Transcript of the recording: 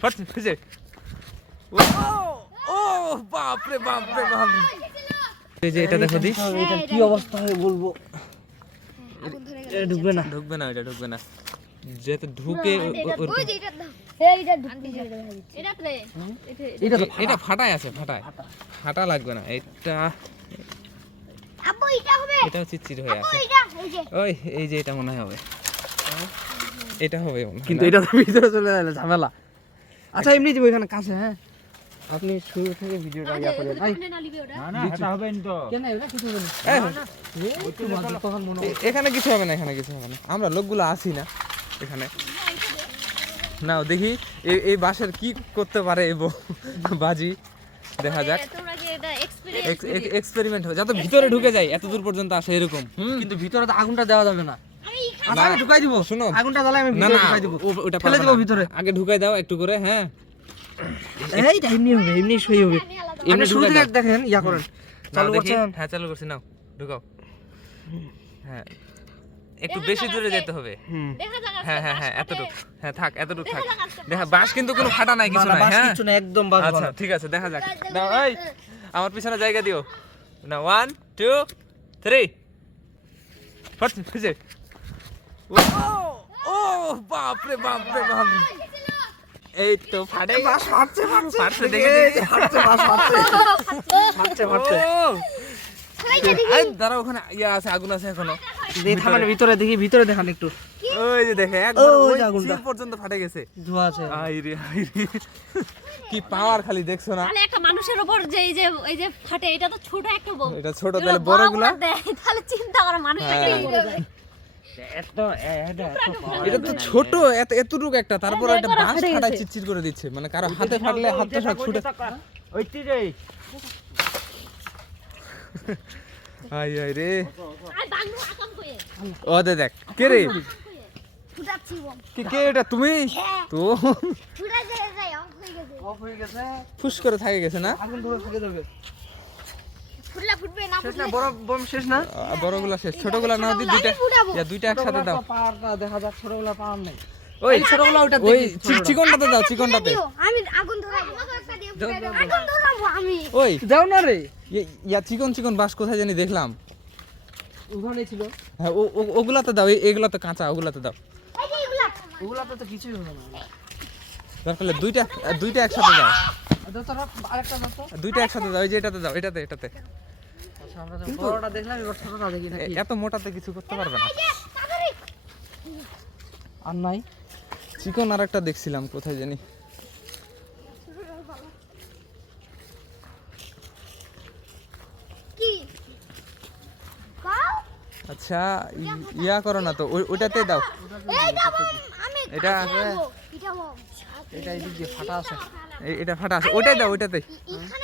ফট ফেজে ও ও বাপ রে বাপ রে বাপ এই যে এটা দেখো দি এটা কি অবস্থা হয় বলবো ঢুকবে না এটা ঢুকবে না যেতে ঢুকে এটা ফাটায় আছে ফাটা লাগবে না এটা এটাও চিচির হয়ে আছে ওই এই যে এটা মনে হবে এটা হবে কিন্তু এটা তো ভিতরে চলে গেল ঝামেলা আচ্ছা এমনি যাবো এখানে কাছে হ্যাঁ আপনি শুরু থেকে ভিডিওটা ইয়া করে ভাই না এটা হবে না তো কেন এটা কিছু বলি এখানে কিছু হবে না আমরা লোকগুলো আসি না এখানে নাও দেখি এই বাঁশের কি করতে পারে এই বাজি দেখা যাক এক্সপেরিমেন্ট হবে যাতে ভিতরে ঢুকে যায় এত দূর পর্যন্ত আসে এরকম কিন্তু ভিতরে তো আগুনটা দেওয়া যাবে না আচ্ছা আমি ঢুকাই দিব শুনো আগুনটা জ্বালাই আমি ভিতরে ঢুকাই দিব ওটা ফেলে দেব ভিতরে আগে ঢুকাই দাও একটু করে হ্যাঁ এইটা এমনি হবে এমনি সই হবে এমনি শুরু থেকে দেখেন ইয়া করেন চালু করছেন হ্যাঁ চালু করছি নাও ঢুকাও হ্যাঁ একটু বেশি দূরে যেতে হবে হ্যাঁ হ্যাঁ হ্যাঁ এতটুকু হ্যাঁ থাক এতটুকু থাক দেখা বাঁশ কিন্তু কোনো ফাটা নাই কিছু নাই হ্যাঁ কিছু না একদম বাস আচ্ছা ঠিক আছে দেখা যাক নাও এই আমার পিছনে জায়গা দিও না 1 2 3 ফট ফেজে ও ও বাপ রে বাপ রে বাপ এই তো ফাটে বাস ফাটছে দেখে ফাটছে বাস ফাটছে এই দাঁড়া ওখানে ইয়া আছে আগুন আছে এখনো থামেন ভিতরে দেখি ভিতরে দেখান একটু ওই যে দেখে একবার ওই ওই যে আগুনটা। চির পর্যন্ত ফাটে গেছে ধোয়া আছে আই রে কি পাওয়ার খালি দেখছো না তাহলে একটা মানুষের উপর যে এই যে ফাটে এটা তো ছোট একটা বউ এটা ছোট তাহলে বড়গুলা তাহলে চিন্তা করো মানুষটাকে এটা তো ছোট এতটুকু একটা তারপর একটা বাঁশ ফাটায় চিরচির করে দিচ্ছে মানে কারো হাতে ফাটলে হাতটা সব ছুটে ওইটি রে আই আই রে আর বাংলো আকাম কয়ে ও দেখ কে রে ফুটাচ্ছি বম কে এটা তুমি তো ফুটা যায় অফ হয়ে গেছে ফুস করে থাকে গেছে না আগুন ধরে থেকে যাবে ফুটলা ফুটবে না শেষ না বড় বম শেষ না বড়গুলা শেষ ছোটগুলা নাও দি দুইটা একসাথে দাও পাওয়ারটা দেখা যাক ছোটগুলা পাওয়ার নাই ওই ছোটগুলা ওইটা ওই চিকনটাতে দাও চিকনটাতে আমি আগুন ধরাবো আগুন ধরাবো আমি ওই দাও না রে ইয়া চিকন বাঁশ কোথায় জানি দেখলাম ওখানে ছিল হ্যাঁ ওগুলাতে দাও এগুলাতে কাঁচা ওগুলাতে দাও এই যে এগুলা ওগুলাতে তো কিছুই হবে না দরকার হলে দুইটা একসাথে দাও দাও তো আরেকটা দাও তো দুইটা একসাথে দাও এই যে এটাতে দাও এটাতে আচ্ছা আমরা তো বড়টা দেখলাম এবার ছোটটা দেখি নাকি এত মোটাতে কিছু করতে পারবে না তাড়াতাড়ি আর নাই চিকন আর একটা দেখছিলাম কোথায় জানি কি কাও আচ্ছা ইয়া করো না তো ওইটাতে দাও এই দাও আমি এটা এটা বম এটা এই দিক দিয়ে ফাটা আছে এটা ফাটা আছে ওইটাই দাও ওইটাতে এখানে